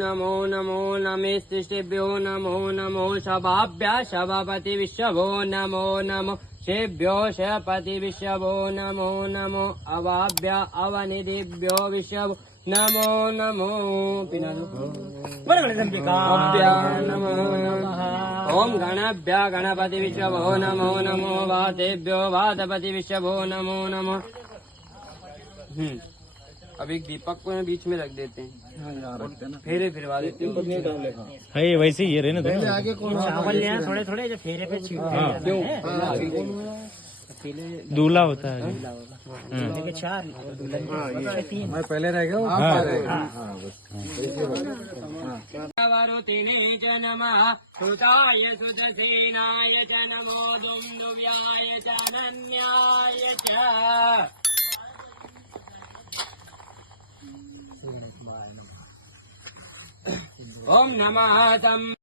नमो नमो नमेस्तिष्ठेभ्यो नमो नमो शभाभ्यः शभापति विश्वभो नमो नमो शेभ्यो शपति विश्वभो नमो नमो अवाभ्य अवनिधिभ्यो विश्वभो नमो नमो नमो नमः ओम गणाभ्य गणपति विश्वभो नमो नमो वातेभ्यो वातपति विश्वभो नमो नमो। अब एक दीपक को बीच में रख देते हैं, फेरे फिरवा देते हैं। है ये वैसे ही ये रहने दो आगे कौन चावल ले थोड़े थोड़े जो फेरे पे दूल्हा होता है चार मैं पहले रह गया नमः सुताय सुतसेनाय च नमो दुन्दुव्याय च अनन्याय च। ओम नमः तम